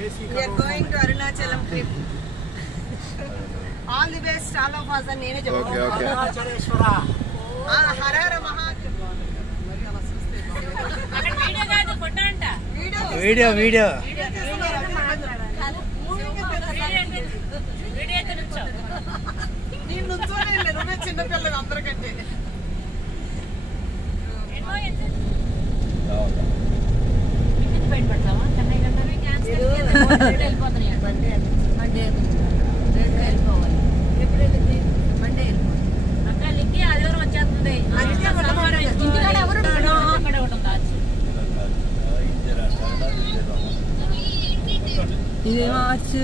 We are going to Arunachalam trip. All the best, all of us. And nene cheptanu. Okay. Arunachaleshwara. Har Har Mahadev. Video కాదు photo అంట. Video video అయితే నుంచో. నేను నుంచోనే లేదు, నువ్వే చిన్న పిల్లలు అందరికంటే. ఎన్నో ఎంత ఇంటికి బయట పడతావా? చెన్నై గంటలు క్యాన్సిల్ వెళ్ళిపోతున్నాయి. మండే వెళ్ళిపోవాలి. ఎప్పుడు వెళ్ళింది? మండే వెళ్ళిపోవాలి. అక్క లింకి ఆదివారం వచ్చేస్తుంది. ఇంటికాడ ఎవరు అక్కడ ఉంటుంది దాచి. ఇదేమో ఆర్చ్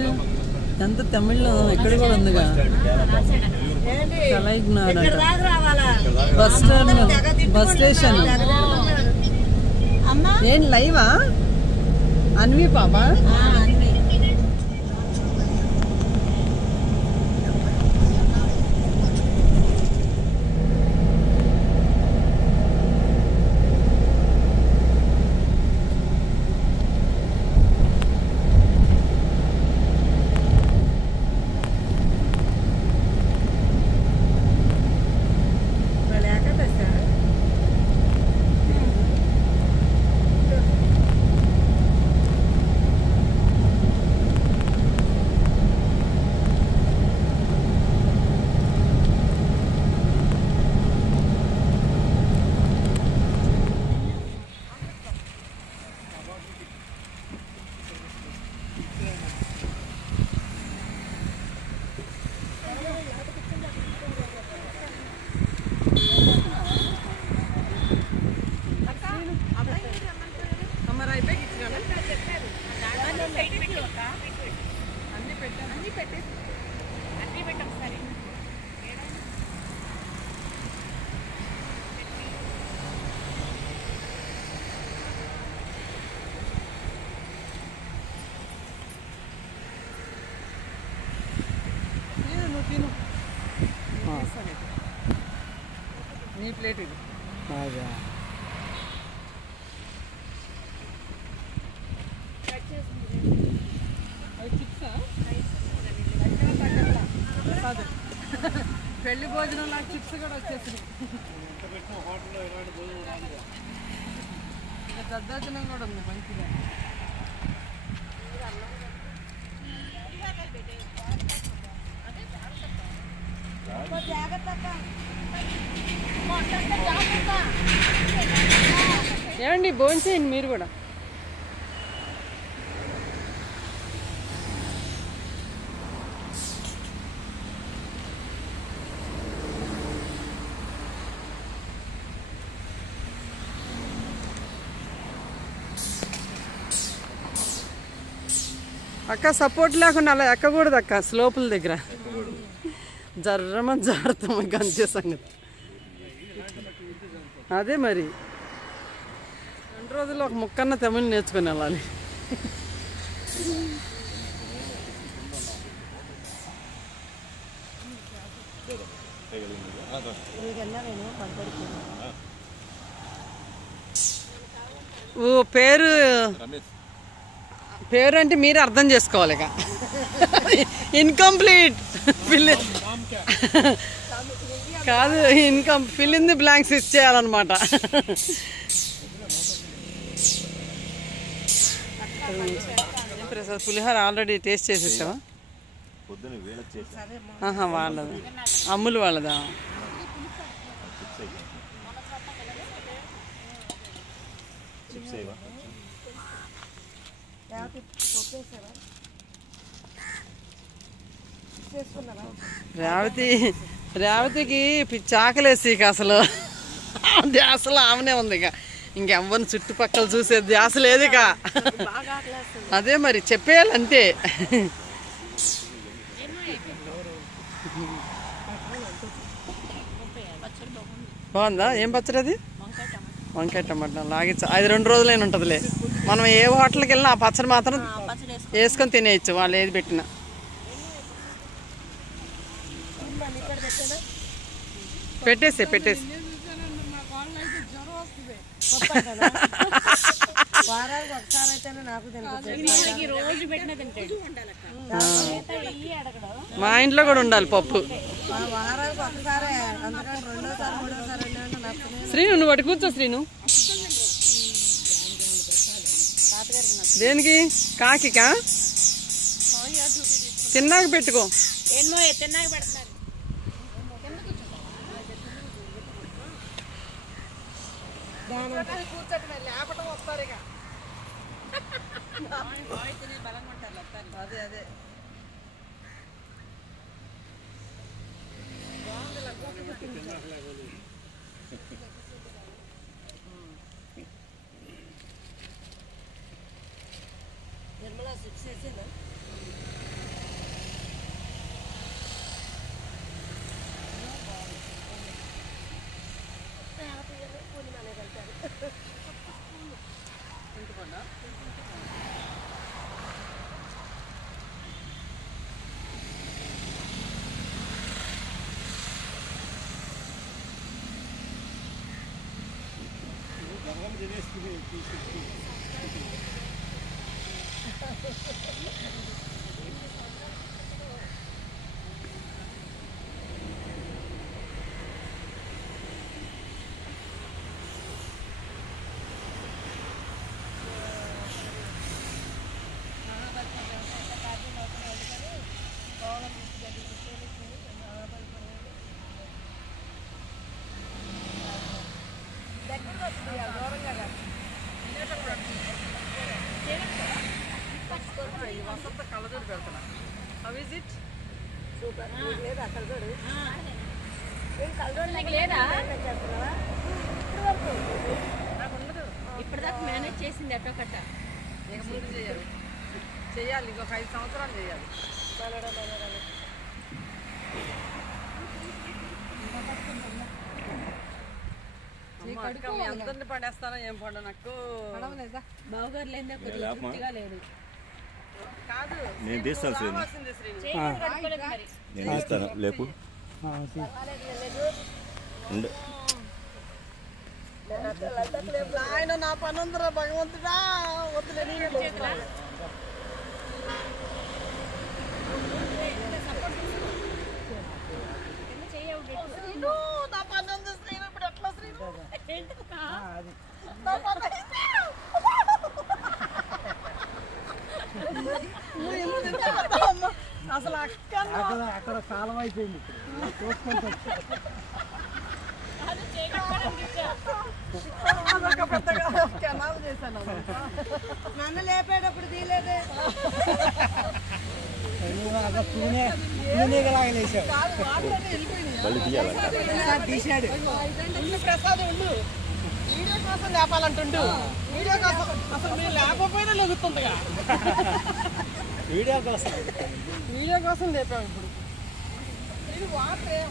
ఎంత తమిళ్లో ఎక్కడ కూడా ఉందిగా. కలైగ్నాడ్ బస్ స్టేషన్. ఏం లైవా? అన్వి పాప నీ ప్లేట్ ఇది. పెళ్లి భోజనం నాకు చిప్స్ కూడా వచ్చేసింది. దద్దోజనం కూడా ఉంది మంచిగా. ఏమండి భోంచేయండి మీరు కూడా. అక్క సపోర్ట్ లేకుండా అలా ఎక్కకూడదు అక్క, స్లోపుల దగ్గర జర్రమని జారుతాం అంతే సంగతి. అదే మరి 2 రోజుల్లో ఒక ముక్కన్న తమిళ్ నేర్చుకుని వెళ్ళాలి. ఓ పేరు పేరు అంటే మీరు అర్థం చేసుకోవాలి. ఇక ఇన్కంప్లీట్ కాదు, ఫిల్ ఇన్ ది బ్లాంక్స్ ఇచ్చేయాలన్నమాట. ప్రసాద్ పులిహోర ఆల్రెడీ టేస్ట్ చేసేసావా? వాళ్ళదా, అమ్ములు వాళ్ళదా? రేవతికి చాకలేసి అసలు ధ్యాసలో ఆమెనే ఉంది. ఇక ఇంకెవ్వరిని చుట్టుపక్కల చూసే ధ్యాస లేదు ఇక. అదే మరి చెప్పేయాలి అంతే. బాగుందా? ఏం పచ్చడి అది? వంకాయ టమాటా లాగే 2 రోజులైనా ఉంటుందిలే. మనం ఏ హోటల్కి వెళ్ళినా ఆ పచ్చడి మాత్రం వేసుకొని తినేయచ్చు, వాళ్ళు ఏది పెట్టినా. పెట్టేసి వారానికి ఒకసారి అయితేనే నాకు రోజు పెట్టిన తింటాడు. మా ఇంట్లో కూడా ఉండాలి పప్పు. వారానికి ఒకసారి, అందుకని రెండోసారి మూడోసారి శ్రీను నువ్వు అటు కూర్చో. శ్రీను దేనికి? కాకికా? తిన్నాక పెట్టుకో. ఎన్నో తిన్నాక పెడతారు. కూర్చోటమే లేపటం వస్తారు ఇక. అదే అదే నిర్మలా 6 వేసేనా? ఇప్పటిదాకా మేనేజ్ చేసింది ఎట్టో కట్ట. ఇక ముందు చేయాలి, ఇంకొక 5 సంవత్సరాలు చేయాలి. అందరిని పడేస్తానో ఏం పడ నాకు బావగారు లేదా లేదు. కాదు నేను తీస్తాను శ్రీను, నేను తీస్తాను. లేపు ఆయన నా పని ఉందిరా భగవంతుడా. వద్దులే నా పని ఉంది శ్రీను. ఇప్పుడు ఎట్లా శ్రీను? అసలు అక్కడ కాలం అయిపోయింది. నన్ను లేపేటప్పుడు తీయలేదే. తీసాడు ప్రసాద్ ఉండు. వీడియో కోసం లేపాలంటుండు. వీడియో కోసం అసలు మీరు లేకపోయినా లెగుతుందిగా. వీడియో కోసం లేపాము ఇప్పుడు. ఇది వాటర్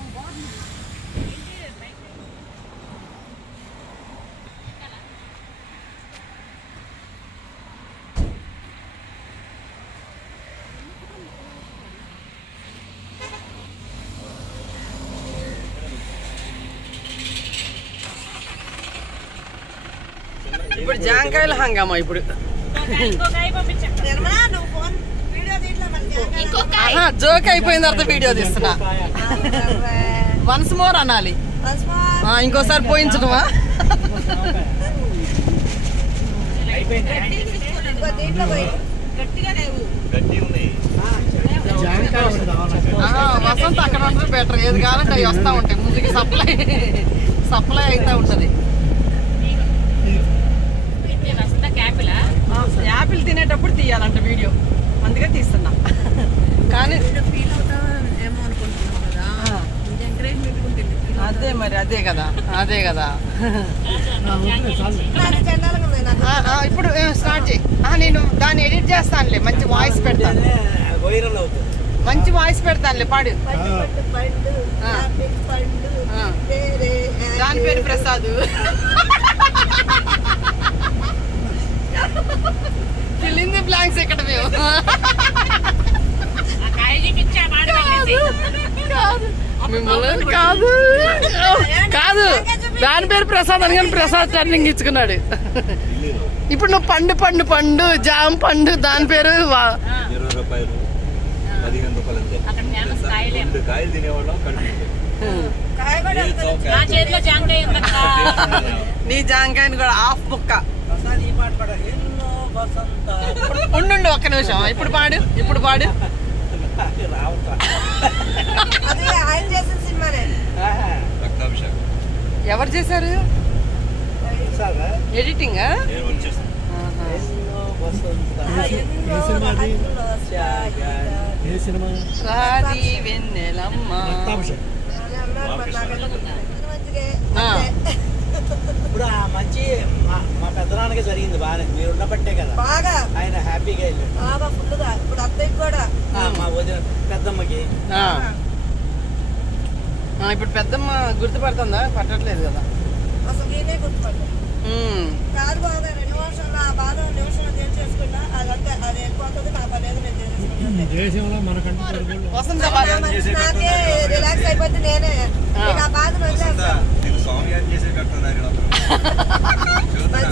ఇప్పుడు జాంకాయల హంగామా. ఇప్పుడు జోక్ అయిపోయిన తర్వాత వీడియో తీస్తున్నా. వన్స్ మోర్ అనాలి. ఇంకోసారి పోయించడమా? వసంత అక్కడ ఉంటే బెటర్. ఏది కావాలంటే అవి వస్తూ ఉంటాయి ముందుకి. సప్లై అవుతూ ఉంటుంది. యాపిల్ తినేటప్పుడు తీయాలంట వీడియో, అందుకే తీస్తున్నా. కానీ అదే మరి అదే కదా. ఇప్పుడు స్టార్ట్ చేయి. నేను దాన్ని ఎడిట్ చేస్తానులే. మంచి వాయిస్ పెడతానులే. పాడు. దాని పేరు ప్రసాద్. ఫిల్లింగ్ ది బ్లాంక్స్ ఇక్కడ మేము. మిమ్మల్ని కాదు దాని పేరు ప్రసాద్ అని కానీ ప్రసాద్ టర్నింగ్ ఇచ్చుకున్నాడు. ఇప్పుడు నువ్వు పండు పండు పండు జామ పండు దాని పేరు 20 రూపాయలు 15 రూపాయలు అంతే. అక్కడ ఫేమస్ కాయలే. 2 కాయలు తినేవాళ్ళం కడుపు. నా చేతిలో జాంకాయ ఉందక్క. నీ జాంకాయని కూడా హాఫ్ బుక్క. ఉండు ఒక్క నిమిషం. ఇప్పుడు పాడు అది ఆయన చేసిన సినిమానే. రక్తాభిషేకం ఎవరు చేశారు ఎడిటింగ్? నేను వచ్చేసాను. రాది వెన్నెలమ్మ. ఇప్పుడు ఆ మంచి మా పెద్దనాన్నకి జరిగింది బాగానే, మీరు ఉన్నబట్టే కదా బాగా ఆయన హ్యాపీగా వెళ్ళాడు. బాగా ఫుల్గా. ఇప్పుడు అత్తయ్యకి కూడా మా వదిన పెద్దమ్మకి ఇప్పుడు పెద్దమ్మ గుర్తుపడుతుందా? పట్టట్లేదు కదా అసలు నేనే గుర్తుపడ్డా. కాదు బాగా 2 నిమిషంలో ఆ బాధ నిమిషంలో చేసుకున్నా అదంతా అది వెళ్ళిపోతుంది. నా పని ఏదో నేను నాకే రిలాక్స్ అయిపోతే నేనే ఆ బాధను వదిలేస్తాను.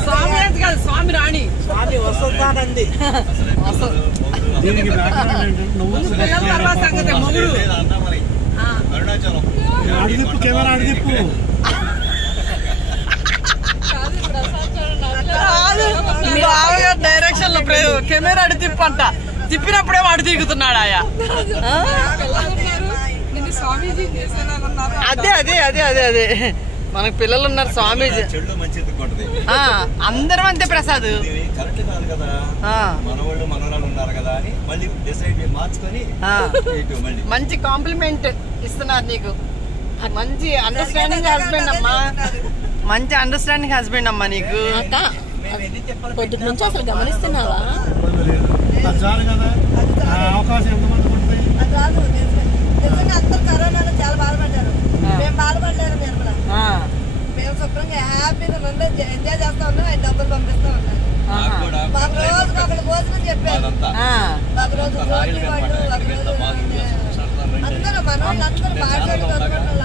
స్వామి కాదు, స్వామి రాణి. స్వామి వస్తుందానంది. తర్వాత సంగతి మొగుడు. అడిదిప్పు కెమెరా అడిదిప్పు. డైరెక్షన్ లో కెమెరా అడి తిప్పంట. తిప్పినప్పుడే వాడు దిగుతున్నాడు ఆయా. అదే మనకు పిల్లలు ఉన్నారు స్వామీజీ. అందరం అంతే ప్రసాద్. మంచి కాంప్లిమెంట్ ఇస్తున్నారు నీకు. మంచి అండర్స్టాండింగ్ హస్బెండ్ అమ్మా. మంచి అండర్స్టాండింగ్ హస్బెండ్ అమ్మా నీకు. పొద్దుటి నుంచి అసలు గమనిస్తున్నావా? అవకాశం ఎంతమంది ఉంటుంది. అది రాదు. నిజంగా అందరూ కరోనాలో చాలా బాధపడ్డారు. మేము బాధపడలేరు. నిర్మల మేము శుభ్రంగా హ్యాపీగా ఎంజాయ్ చేస్తా ఉన్నాం. ఆయన డబ్బులు పంపిస్తా ఉన్నారు. మాకు రోజుకి ఒకళ్ళు భోజనం చెప్పారు. ఒక రోజు జోగి వాళ్ళు, ఒక రోజు అందరూ మన వాళ్ళు అందరూ మాట్లాడి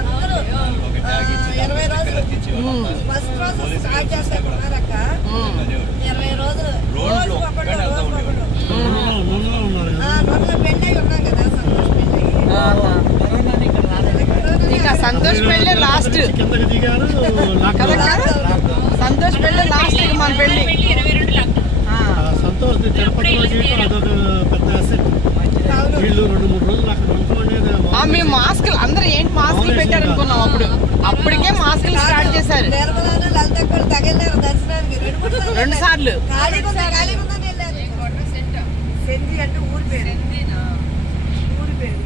అందరూ 20 రోజులు ఫస్ట్ రోజు స్టార్ట్ చేస్తారక్క. 20 రోజులు రోజు ఒకళ్ళు పెళ్ళి ఉన్నాం కదా. సంతోష్ పెళ్ళి లాస్ట్. సంతోష్ పెళ్ళి లాస్ట్ మన పెళ్ళి. సంతోష్ తిరుపతిలో చేయడం అదొక పెద్ద అసెట్. వీళ్ళు 2-3 రోజులు అక్కడ ఉంచుకునేది. మేము మాస్కులు అందరూ ఏంటి మాస్కులు పెట్టారనుకున్నాం. అప్పటికే మాస్కులు స్టార్ట్ చేశారు. 2 సార్లు. సెంజి అంటే ఊరి పేరు. ఊరి పేరు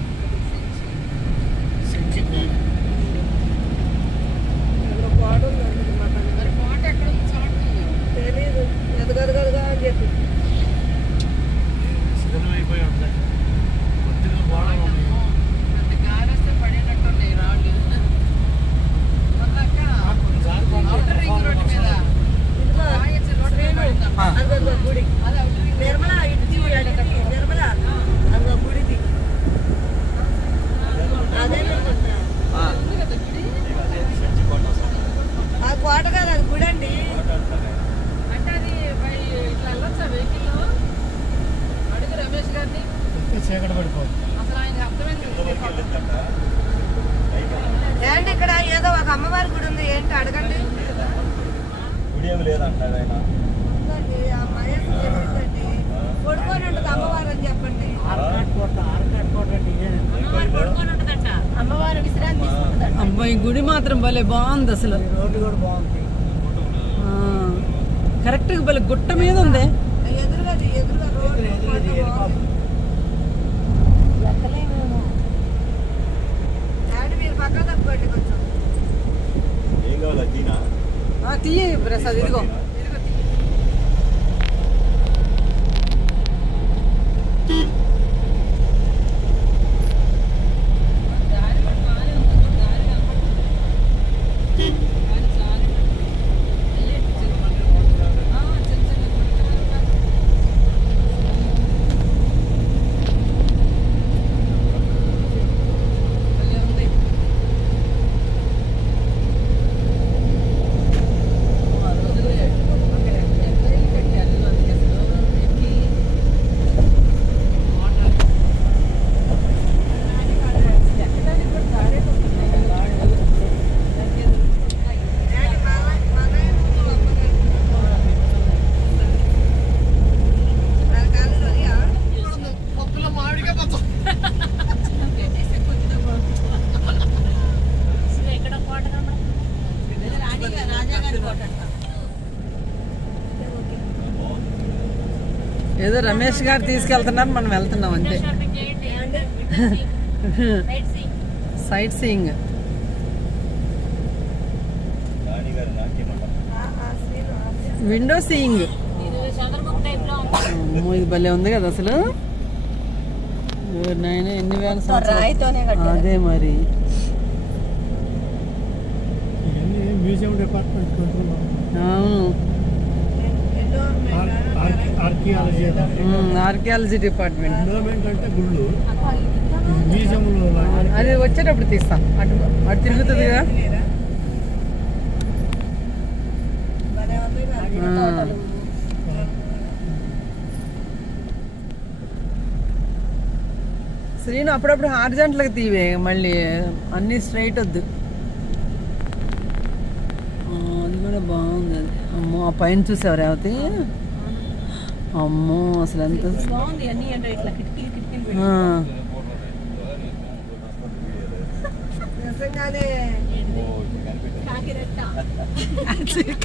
తెలీదు. ఎదగదుగా అని చెప్పి గుడి నిర్మల ఇటు నిర్మల అంగ గుడిది అదే ఆ కోట కాదు, అది గుడి అండి. అంటే అది ఇట్లా వెళ్ళొచ్చా వెహికల్లో? అడుగు రమేష్ గారిని. చీకటి పడిపోతుంది. అసలు ఆయన అర్థమైంది ఏంటి? ఇక్కడ ఏదో ఒక అమ్మవారి గుడి ఉంది. ఏంటి అడగండి. పడుకొని ఉంటుంది అమ్మవారు అని చెప్పండి. అమ్మవారు విశ్రాంతి తీసుకుంటుందంట. అబ్బాయి గుడి మాత్రం భలే బాగుంది అసలు. రోడ్డు కూడా బాగుంది. కరెక్ట్ గా భలే గుట్ట మీద ఉంది. ఎదురుగా మీరు పక్క తప్పుకోండి కొంచెం. తీయ ప్రసాద్. ఇదిగో రమేష్ గారు తీసుకెళ్తున్నారు, మనం వెళ్తున్నాం అంతే. షాపింగ్ చేయండి. Sight seeing. Window seeing. ఇది భలే ఉంది కదా అసలు. ఎన్ని వేల సంవత్సరాలు. అదే మరి మ్యూజియం డిపార్ట్మెంట్ కంట్రోల్. అవును, ఆర్కియాలజీ డిపార్ట్మెంట్. ఎండోమెంట్ అంటే గుళ్ళు, మ్యూజియంలో అది వచ్చేటప్పుడు తీస్తాం. అటు అటు తిరుగుతుంది కదా. శ్రీను అప్పుడప్పుడు హార్జెంట్లకు తీవే, మళ్ళీ అన్ని స్ట్రైట్ వద్దు. అది కూడా బాగుంది. అది అమ్మో, ఆ పైన చూసావు రేవతి? అమ్మో అసలు ఎంత బాగుంది. అన్ని అంటే ఇట్లా కిటికీలు నిజంగానే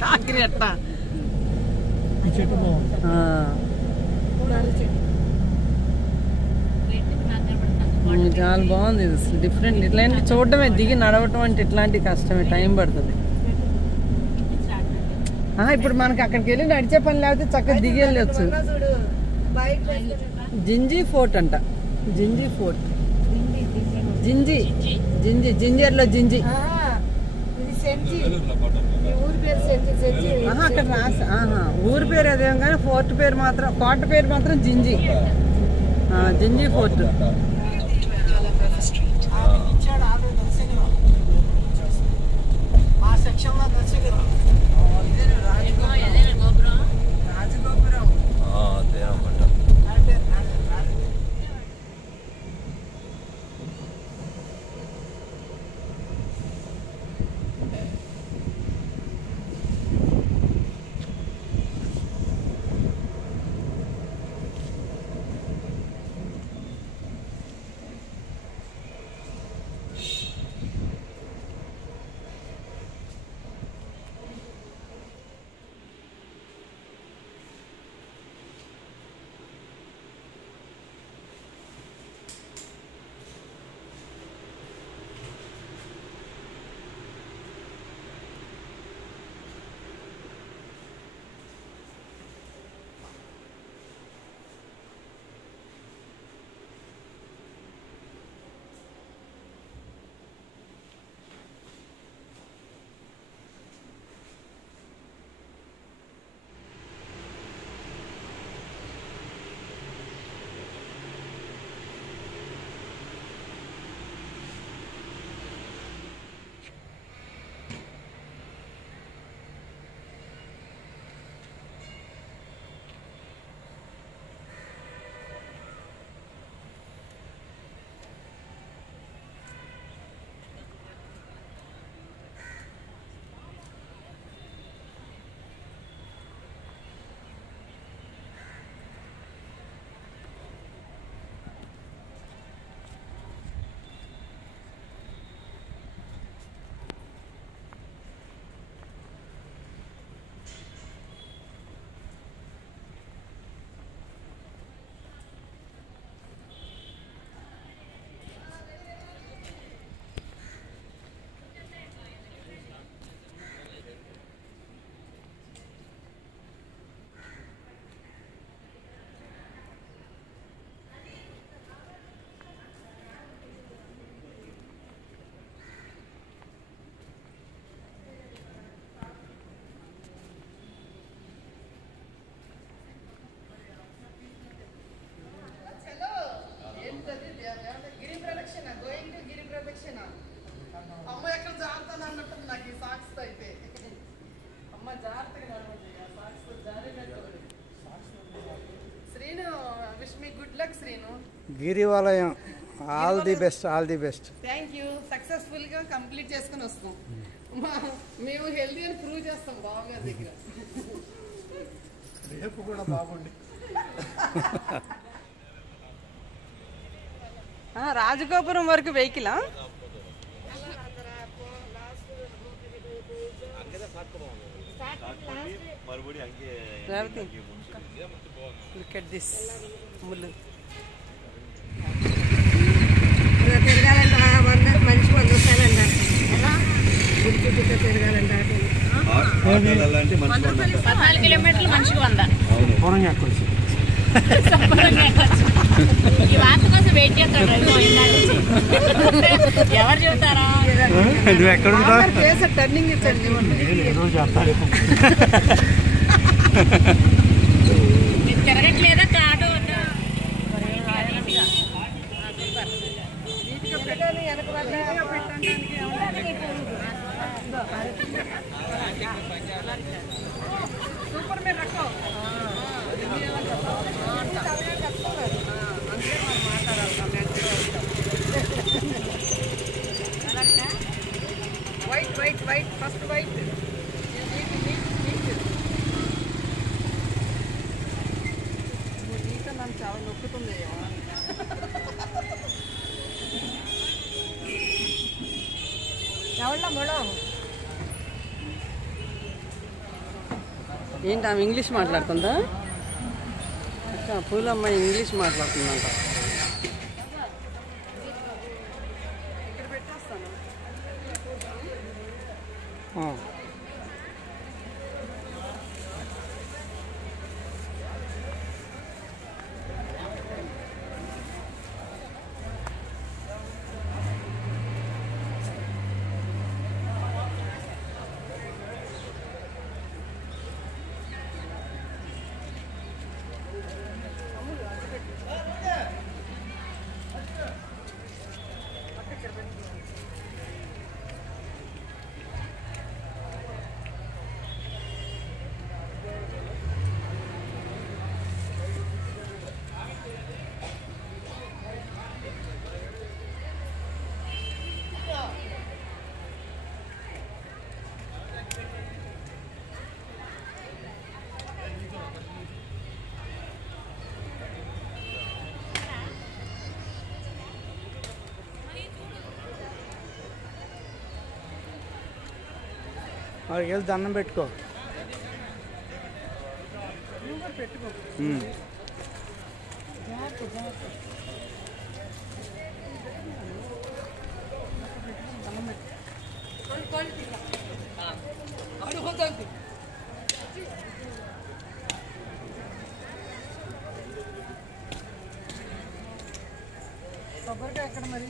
కాకిరెట్ట. చెట్టు బాగుంది. చాలా బాగుంది. అసలు డిఫరెంట్. ఇట్లాంటి చూడటమే, దిగి నడవటం అంటే ఇట్లాంటి కష్టమే, టైం పడుతుంది. ఇప్పుడు మనకి అక్కడికి వెళ్ళి నడిచే పని లేకపోతే చక్కగా దిగి వెళ్ళొచ్చు. చూడు బైక్ జింజీ ఫోర్ట్ అంట. జింజీ ఫోర్ట్. జింజీ జింజీ జింజర్లో జింజీ. ఇది సెంచి, ఈ ఊరి పేరు సెంచి. సెంచి అక్కడ రాసి ఊరి పేరు అదేం కానీ ఫోర్ట్ పేరు మాత్రం, కోట పేరు మాత్రం జింజీ. జింజీ ఫోర్ట్. గిరివలయం. All the best, all the best. Thank you. Successful గా కంప్లీట్ చేసుకుని వస్తాం. మేము హెల్దీ అని ప్రూవ్ చేస్తాం బాగా దగ్గర. రేపు కూడా బాగుండి. రాజగోపురం వరకు వెహికల్ మరుబడి లుక్ ఎట్ దిస్ ముళ్ళు. తిరగాలంటే మనిషి 100 రూపాయలు అంటారు. గుడి చుట్టూ తిరగాలంటే అంటే మంచి 14 కిలోమీటర్లు మనిషికి 100. దూరంగా ఎక్కొచ్చు. ఈ వార్త కోసం వెయిట్ చేస్తాడు ఎవరు చెబుతారా? నువ్వు ఎక్కడ ఉంటావు? టర్నింగ్ ఇచ్చండి. ఏదో చేస్తాడు. మీరు తిరగట్లేదా? కాదు సూపర్ మీరు రక్కో white white white first white నీక నన్ను చాలా నొక్కుతుంది. ఎవళ్ళ మూడో ఏంటి ఆమె ఇంగ్లీష్ మాట్లాడుతుందా? అక్క పూలమ్మాయి ఇంగ్లీష్ మాట్లాడుతుందంట. ఇక్కడ పెట్టేస్తాను. వాడికి వెళ్ళి దండం పెట్టుకో. కొబ్బరికాయ ఎక్కడ మరి?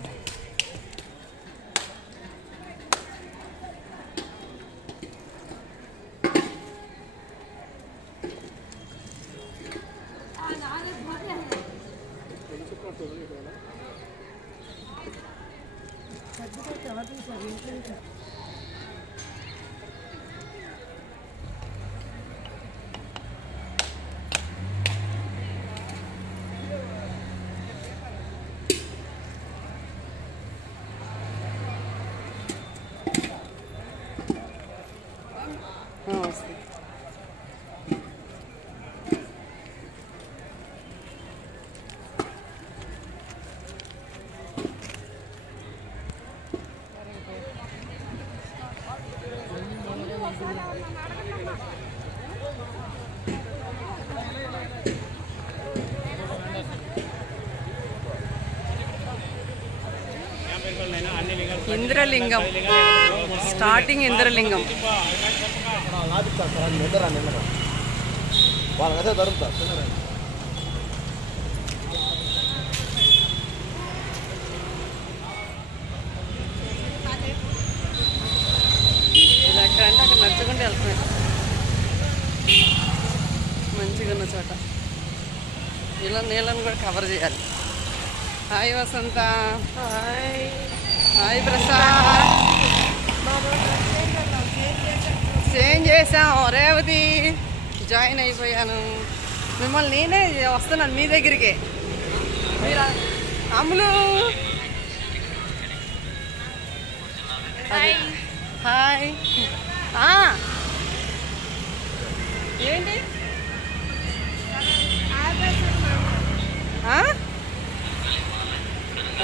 ఇంద్రలింగం స్టార్టింగ్ ఇంద్రలింగం వాళ్ళకైతే దొరుకుతా. ఇలా ఎక్కడంటే అక్కడ నడుచుకుంటూ వెళ్తున్నాయి మంచిగా ఉన్న చోట. ఇలా నీళ్ళని కూడా కవర్ చేయాలి. Hi Vasantha. Hi hi Prasad. Change చేసాం. రేవతి జాయిన్ అయిపోయాను. మిమ్మల్ని నేనే వస్తున్నాను మీ దగ్గరికి. మీరు అమ్ములు హాయ్. ఏంటి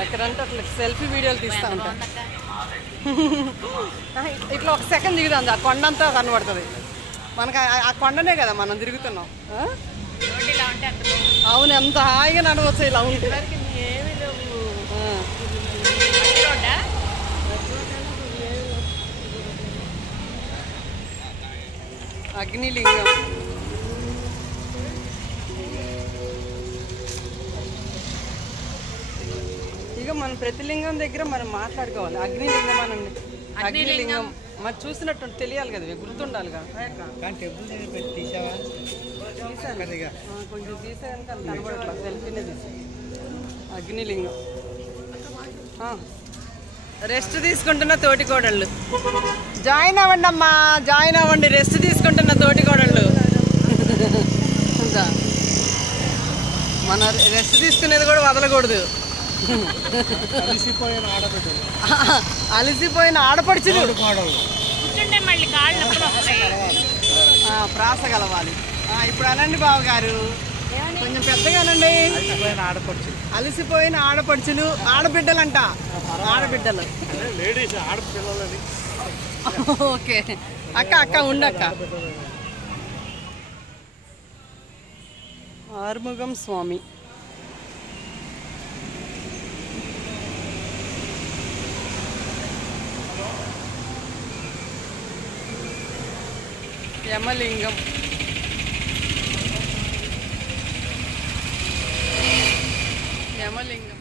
ఎక్కడంటే అట్లా సెల్ఫీ వీడియోలు తీస్తూ ఉంటాను. ఇట్లా ఒక సెకండ్ దిగుతుంది. ఆ కొండంతా కనబడుతుంది మనకు. ఆ కొండనే కదా మనం తిరుగుతున్నాం. బాగుంటే అక్కడ అవును, ఎంత హాయిగా నడవచ్చు ఇలా ఉంటే. ఏమి లేవు. ఆ. రోడ్డా అగ్నిలింగం. ఇక మనం ప్రతి లింగం దగ్గర మనం మాట్లాడుకోవాలి. అగ్నిలింగం అనండి. అగ్నిలింగం మరి చూసినట్టు తెలియాలి కదా, గుర్తుండాలిగా. కానీ టెంపుల్ దగ్గర పెట్టి తీసావా? కొంచెం తీసేదానికి అంత కనబడట్లేదు, సెల్ఫీనే తీసా. అగ్నిలింగం. రెస్ట్ తీసుకుంటున్న తోటికోడళ్ళు జాయిన్ అవ్వండి అమ్మా, జాయిన్ అవ్వండి. రెస్ట్ తీసుకుంటున్న తోటికోడళ్ళు. మన రెస్ట్ తీసుకునేది కూడా వదలకూడదు. అలసిపోయిన ఆడబిడ్డలు, అలసిపోయిన ఆడపడుచులు కూర్చుంటే మళ్ళీ కాళ్ళు నొప్పులు వస్తాయి. ప్రాస కలవాలి. ఇప్పుడు అనండి బాబు గారు, కొంచెం పెద్దగా అనండి. అలసిపోయిన ఆడపడుచులు, అలసిపోయిన ఆడపడుచులు, ఆడబిడ్డలంట, ఆడబిడ్డలు. లేడీస్ ఆడపిల్లలని. ఓకే అక్క ఉండక్క. ఆర్ముగం స్వామి. యమలింగం. యమలింగం.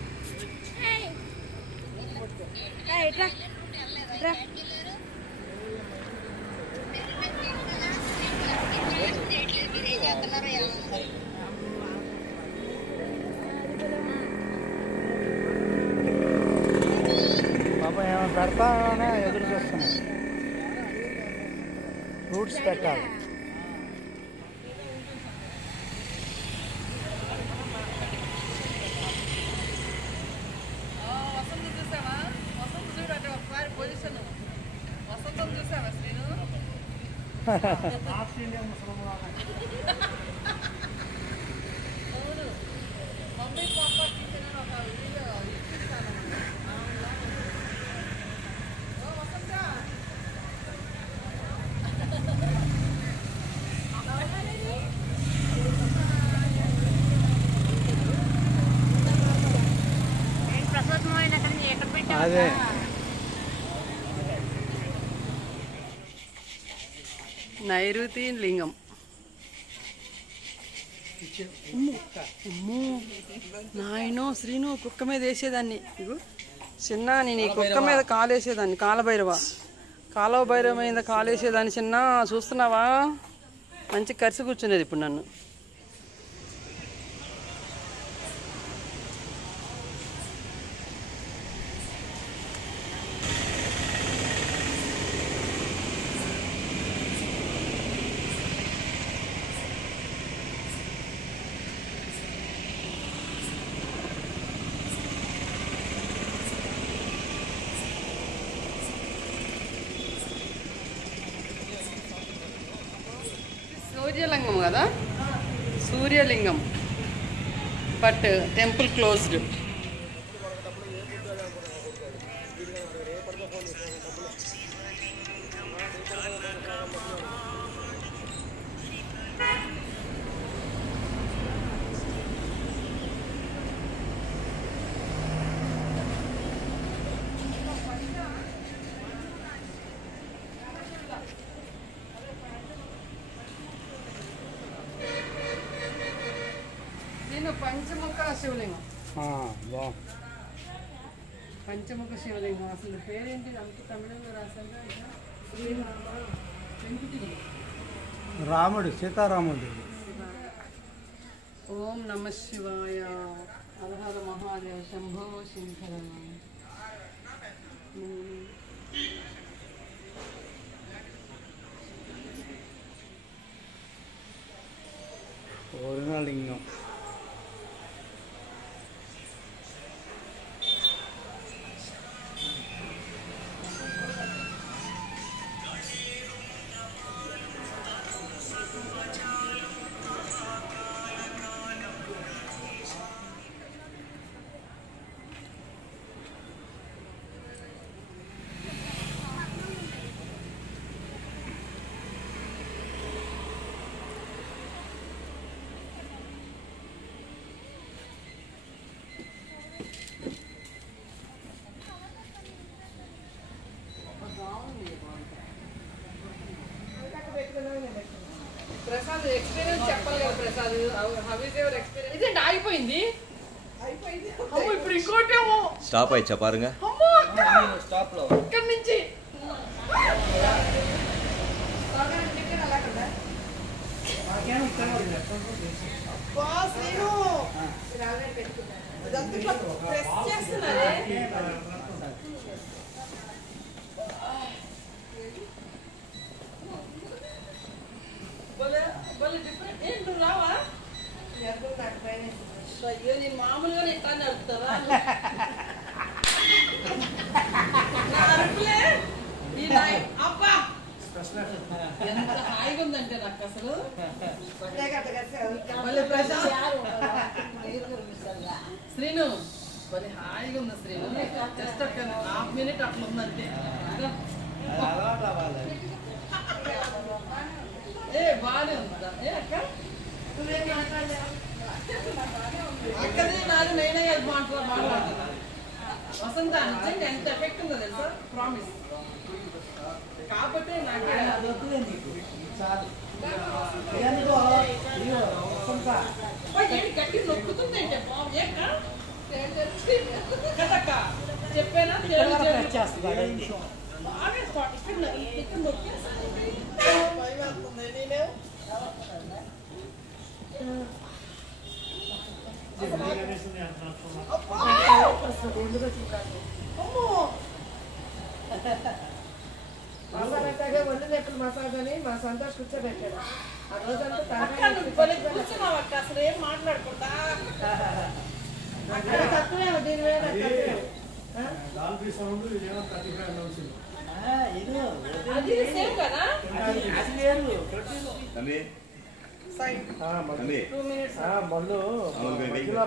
పాప ఏమైనా పెడతామని ఎదురు చూస్తున్నాం. ఫ్రూట్స్ పెట్టాలి. వసంతం చూసావా? వసంతం చూడండి ఒకసారి పొజిషన్. వసంతం చూసావా శ్రీను? అవును, మమ్మీ పాప కిచెన్ ఒక వీడియో ఇప్పిస్తాను. వసంత ప్రసవం అయినా కానీ ఎక్కడ పెట్టావు? అదే నైరుతి లింగం. అమ్మో నాయనో శ్రీను, కుక్క మీద వేసేదాన్ని. ఇగో చిన్న, నేను ఈ కుక్క మీద కాలేసేదాన్ని. కాలభైరవ మీద కాలేసేదాన్ని చిన్న. చూస్తున్నావా? మంచి కరిసి కూర్చునేది ఇప్పుడు నన్ను. సూర్యలింగం కదా, సూర్యలింగం. But temple closed. పంచముఖ శివలింగం. పంచముఖ శివలింగం అసలు పేరేంటి? అంత తమిళంలో రాశారు. రాముడు, సీతారాముడు. ఓం నమ శివాయ. హర మహాదేవ శంభో శంకర. పూర్ణలింగం. అయిపోయింది అమ్మో ఇప్పుడు ఇంకోటేమో స్టాప్ అయ్యా పారుగా అమ్మో ఇక్కడి నుంచి రావా అయ్యో నేను మామూలుగానే ఎట్లా నడుపుతావా అబ్బా ఎంత హాయిగా ఉందంటే నాకు అసలు శ్రీను మరి హాయిగా ఉంది శ్రీను జస్ట్ ఒక హాఫ్ మినిట్ అట్లా ఉందంటే బాగానే ఉందా అక్క అక్కడే నాది నేనే మాట్లాడుతున్నా వసంత నిజంగా ఎంత ఎఫెక్ట్ ఉందో తెలుసా ప్రామిస్ కాబట్టి నాకు గట్టి నొక్కుతుంది అంటే కదక్క చెప్పానా బాగా ఇక్కడ నొక్కేస్తుంది నేనే ఒళ్ళు నొప్పులు మసాజ్ అని మా సంతోష్ కూర్చోబెట్టాడు ఆ రోజంతా కూర్చున్నావు అక్క అసలు ఏం మాట్లాడుకుంటా తక్కువే దీని మీద అది సేమ్ కదా మళ్ళీ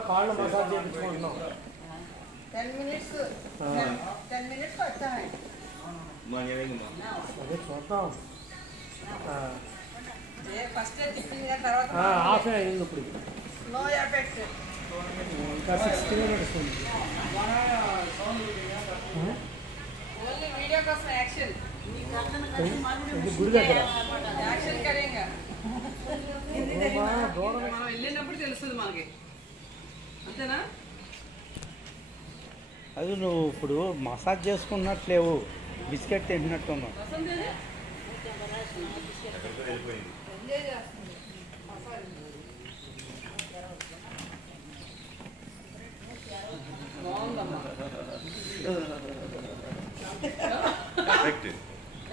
కాళ్ళు మసాజ్ చేయించుకుంటున్నాం 10 minutes వచ్చాయి అదే చూద్దాం ఫస్ట్ తిప్పింది తర్వాత హాఫ్ అయింది ఇప్పుడు నో ఎఫెక్ట్ ఇంకా 6 కిలోమీటర్స్ ఉంది ఓన్లీ వీడియో కోసం యాక్షన్ గుడి దగ్గర యాక్షన్ కరేంగా మనం వెళ్ళినప్పుడు తెలుస్తుంది మనకి అంతేనా అది నువ్వు ఇప్పుడు మసాజ్ చేసుకున్నట్లేవు బిస్కెట్ తింటున్నట్టున్నావు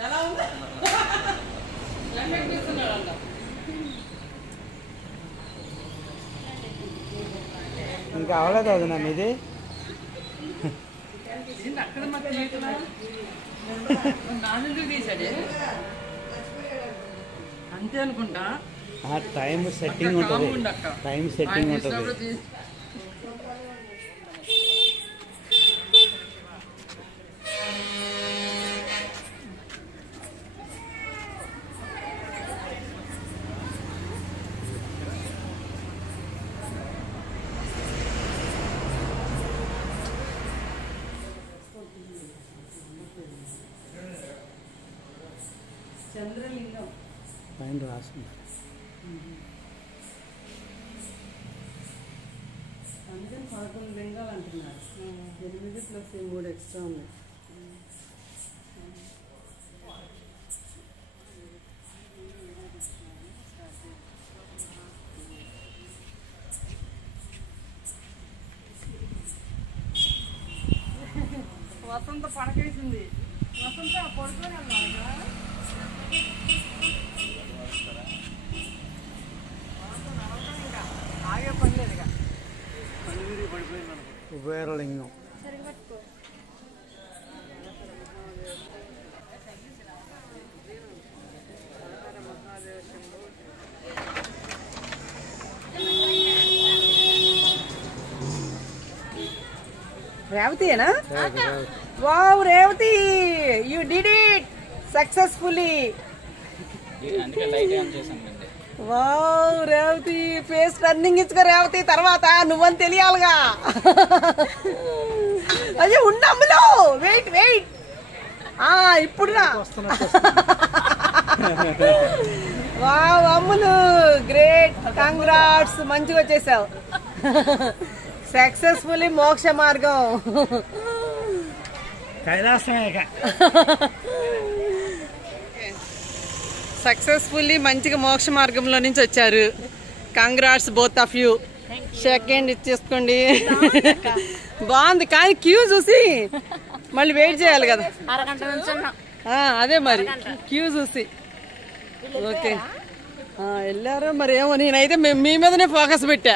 ఎలా ఉంది ఎఫెక్ట్ ఇస్తున్నాడంట ఇంకా అవలేదు అది నా మీది అక్కడ నాన్నెందుకు తీసాడే అంతే అనుకుంటా టైం సెట్టింగ్ ఉంటుంది టైం సెట్టింగ్ ఉంటుంది చంద్రలింగం పైన రాసింది అందుకని 11 లింగాలు అంటున్నారు 8 ప్లస్ 3 ఎక్స్ట్రా ఉన్నాయి వసంత పడకేసింది వసంత పడుకొని అన్నా ఆగే పని లేదు ఇక కుబేరలింగం రేవతియేనా wow Revathi you did it successfully wow Revathi face turning ఇచ్చుకో రేవతి తర్వాత నువ్వని తెలియాలిగా అయ్యో ఉండమ్ములో వెయిట్ వెయిట్ ఇప్పుడు రా వావ్ అమ్ములు గ్రేట్ కంగ్రాట్స్ మంచిగా వచ్చేసావు సక్సెస్ఫుల్లీ మోక్ష మార్గం కైలాసమే. సక్సెస్ఫుల్లీ మంచిగా మోక్ష మార్గంలో నుంచి వచ్చారు. Congrats both of you. Second ఇచ్చేసుకోండి. బాగుంది కానీ క్యూ చూసి మళ్ళీ వెయిట్ చేయాలి కదా. అదే మరి క్యూ చూసి. ఓకే వెళ్ళారు మరి. ఏమో నేనైతే మీ మీదనే ఫోకస్ పెట్టా.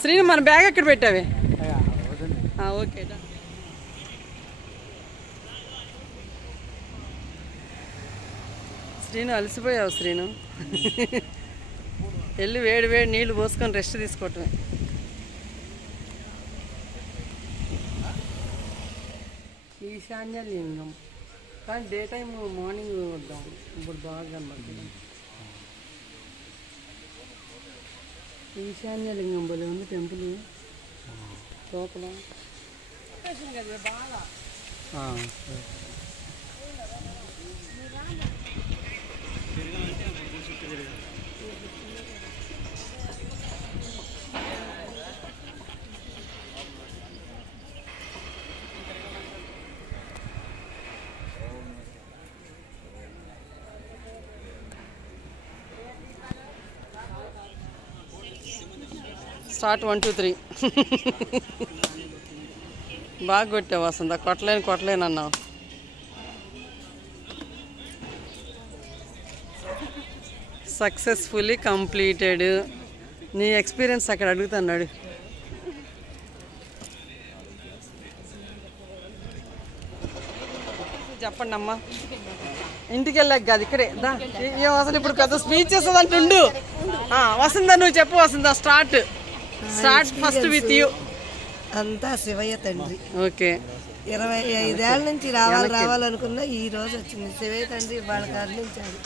శ్రీను మన బ్యాగ్ ఎక్కడ పెట్టావే? ఓకే శ్రీను అలసిపోయావు శ్రీను. వెళ్ళి వేడి వేడి నీళ్లు పోసుకొని రెస్ట్ తీసుకోవటమే. ఈశాన్య లింగం కానీ డే టైం మార్నింగ్ వద్దాం. ఇప్పుడు బాగా కనబడుతుంది. ఈశాన్య లింగం బలి ఉంది టెంపుల్ లోపల. బాగా స్టార్ట్ 1 2 3. బాగా కొట్టావు వసంత. కొట్టలేను అన్నావు. Successfully completed. నీ ఎక్స్పీరియన్స్ అక్కడ అడుగుతున్నాడు. చెప్పండి అమ్మా. ఇంటికి వెళ్ళాక కాదు ఇక్కడే దా. ఏం అసలు ఇప్పుడు పెద్ద స్పీచ్ చేస్తుంది అంటుండు. వసంత నువ్వు చెప్పు Vasantha. Start first with you. అంతా శివయ్య తండ్రి. ఓకే 25 ఏళ్ళ నుంచి రావాలనుకున్నా ఈ రోజు వచ్చింది. శివయ్య తండ్రి వాళ్ళు కరుణించాడు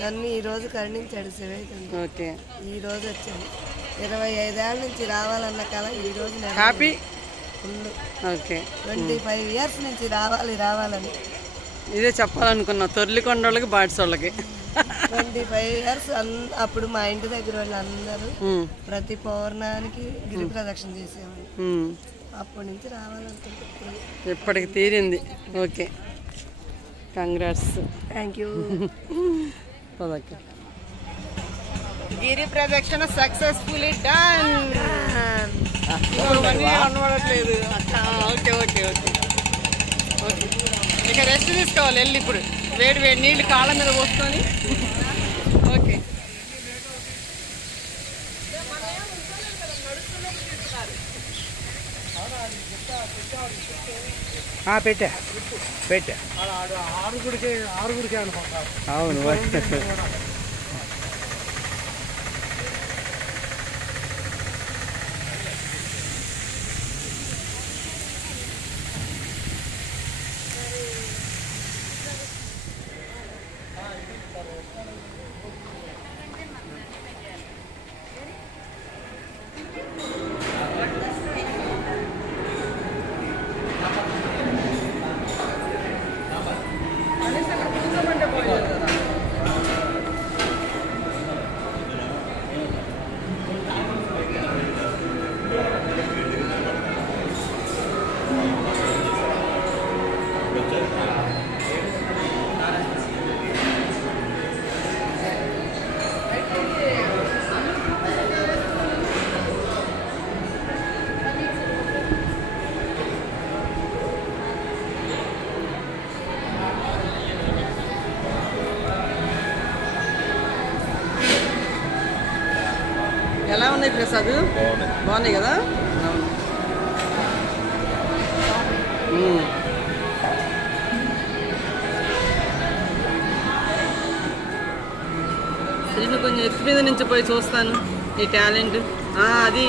నన్ను. ఈ రోజు కరుణించాడు శివయ్య తండ్రి. ఓకే ఈ రోజు వచ్చింది. 25 ఏళ్ళ నుంచి రావాలన్న కళ ఈ రోజు హ్యాపీ. ఫుల్. ఓకే 25 years నుంచి రావాలని ఇదే చెప్పాలనుకున్నా. తొర్లికొండ వాళ్ళకి బాడ్స్ వాళ్ళకి 25 years. అప్పుడు మా ఇంటి దగ్గర వాళ్ళు అందరూ ప్రతి పౌర్ణానికి గిరి ప్రదక్షిణ చేసేవాళ్ళు. అప్పటి నుంచి రావాలనుకుంటున్నాను. ఎప్పటికి తీరింది. Okay congrats. Thank you. గిరి ప్రదక్షిణ సక్సెస్ఫుల్లీ డన్. అనవడట్లేదు. Okay okay okay okay. ఇక రెస్ట్ తీసుకోవాలి వెళ్ళి. ఇప్పుడు వేడి వేడి నీళ్ళు కాళ్ళ మీద పోసుకొని. ఓకే పెట్టా ఆరుగురికి అనుకుంటారు. అవును. ఎలా ఉన్నాయి ప్రసాద్? బాగున్నాయి కదా. శ్రీను కొంచెం ఎత్తు మీద నుంచి పోయి చూస్తాను ఈ టాలెంట్. అది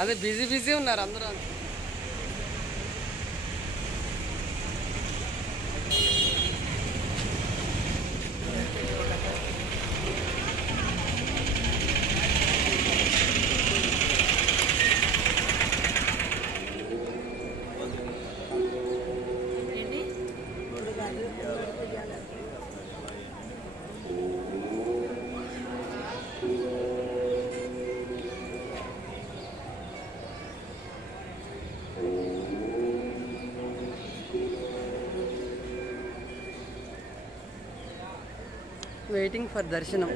అదే బిజీ ఉన్నారు అందరూ. వెయిటింగ్ ఫర్ దర్శనం.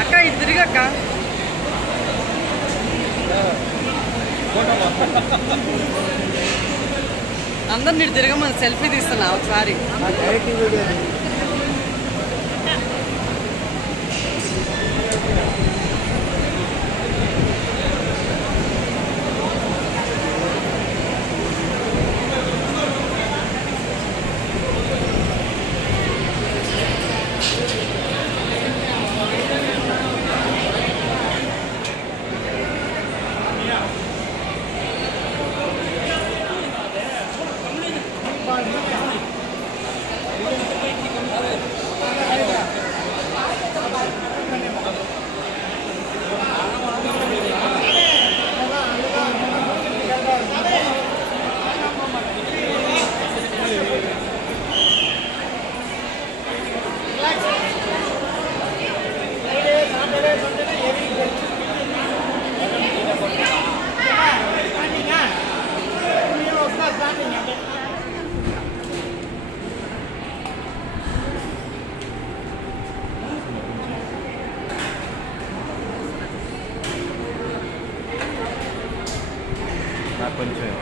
అక్క ఇటు తిరిగక్క. అందరిని ఇటు తిరగమని సెల్ఫీ తీస్తున్నా ఒకసారి. కొంచెం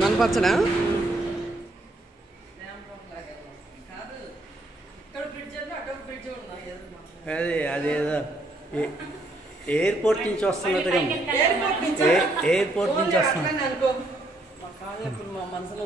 మన పచ్చడా అదే అదేదో ఎయిర్పోర్ట్ నుంచి వస్తున్నట్టుగా ఎయిర్పోర్ట్ నుంచి వస్తున్నాం. మా మనసులో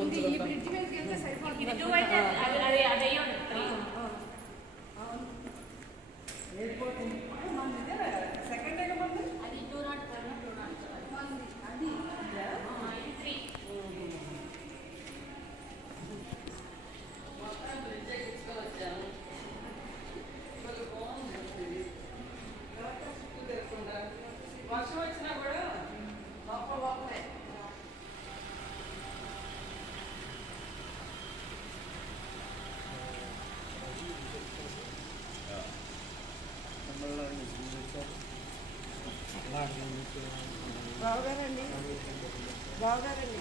వర్షం వచ్చినా కూడా లోపలే బాగుగారండి బాగుగారండి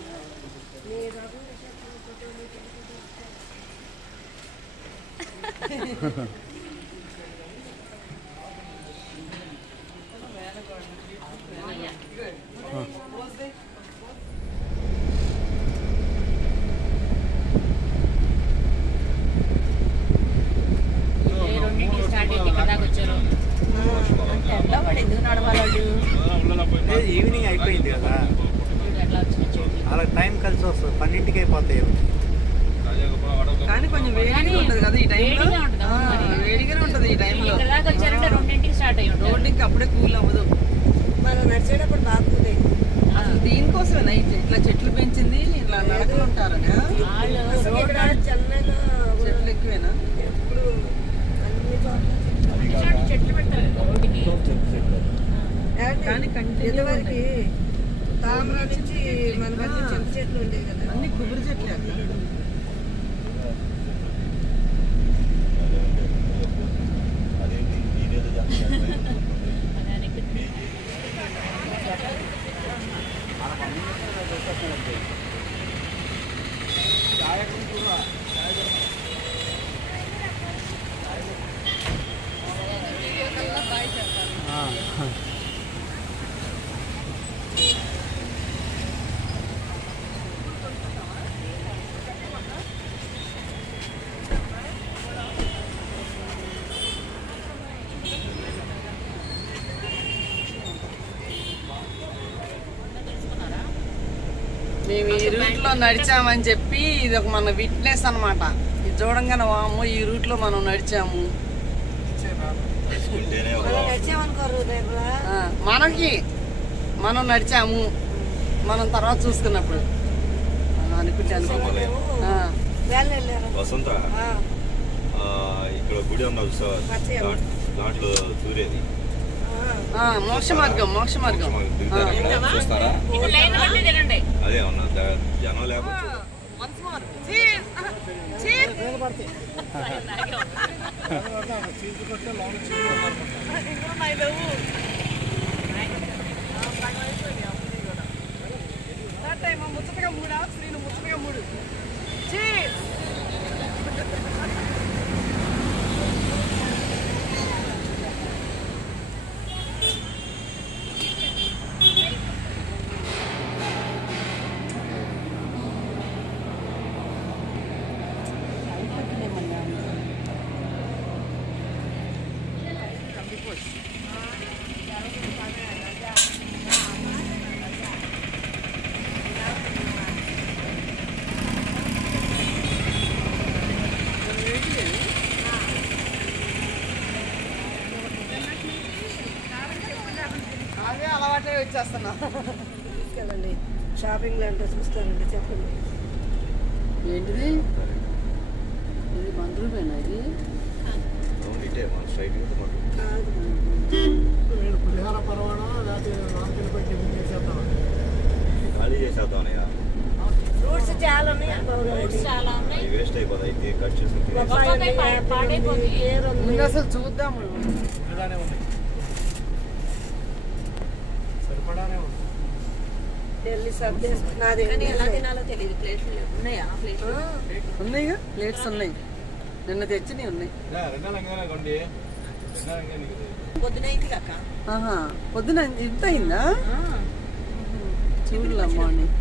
మీరు ఈవినింగ్ అయిపోయింది కదా, అలా టైం కలిసి వస్తుంది, 12కి అయిపోతాయి. కానీ కొంచెం వేడిగా ఉంటుంది కదా ఈ టైంలో. వేడిగానే ఉంటుంది ఈ టైంలో. వచ్చారంటే 2ంటికి స్టార్ట్ అయ్యి ఉంటుంది. రోడ్డుకి అప్పుడే కూల్ అవ్వదు. మనం నడిచేటప్పుడు బాగా కూల్ అయింది. అసలు దీనికోసమే నైట్ ఇట్లా చెట్లు పెంచింది, ఇట్లా నడకలు ఉంటారని. చెన్నైలో చెట్లు ఎక్కువేనా? ఎప్పుడు అన్ని చోట్ల చెట్లు పెడతారు రోడ్డుకి. కానీ ఇదివరకు తామర నుంచి మన మధ్య చింత చెట్లు ఉండేవి కదా. అన్ని కొబ్బరి చెట్లే అక్కడ. అదేంటి ఇదేదో చేస్తాను. మేము ఈ రూట్ లో నడిచామని చెప్పి ఇది ఒక మన విట్నెస్ అన్నమాట. ఇది చూడంగానే వాము ఈ రూట్ లో మనం నడిచాము. తెలుసుకుంటేనే ఒక మనం నడిచామనుకోరు రేపులా మనకి మనం నడిచాము, మనం తర్వాత చూసుకున్నప్పుడు అనుకుంటే వేళ్ళు వెళ్ళారు. వసంత ఇక్కడ గుడి ఉన్న దాంట్లో చూరేది మోక్ష మార్గం. మోక్ష మార్గం చూస్తారా? తినండి. అదే ఉన్నా జనం లేకపోతే ముచ్చటగా మూడా శ్రీను ముచ్చటగా మూడు. అదే అలవాటే వచ్చేస్తున్నా. తీసుకెళ్ళండి షాపింగ్ అంటే చూస్తానండి. చెప్పండి ఏంటిది? ఇది 100 రూపాయనా? ఇది ఇటే మన స్ట్రైట్ పులిహార పరవాడా లేకపోతే నాలుగు టిఫిన్ చేసేద్దాం. ఖాళీ చేసేద్దామయ్యా. ఫ్రూట్స్ చాలా ఉన్నాయి. చాలా ఉన్నాయి. అవి వేస్ట్ అయిపోతాయి. ఇది కట్ చేసుకుని పాడైపోతుంది. ముందు అసలు చూద్దాము. ఇలానే ఉంది, సరిపడానే ఉంది. ఢిల్లీ సబ్ నాది కానీ ఎలా తినాలో తెలియదు. ప్లేట్లు ఉన్నాయా? ప్లేట్లు ఉన్నాయిగా, ప్లేట్స్ ఉన్నాయి. నిన్న తెచ్చినవి ఉన్నాయి. పొద్దున అయింది కాక. పొద్దున ఇంత అయిందా? చూడలే morning.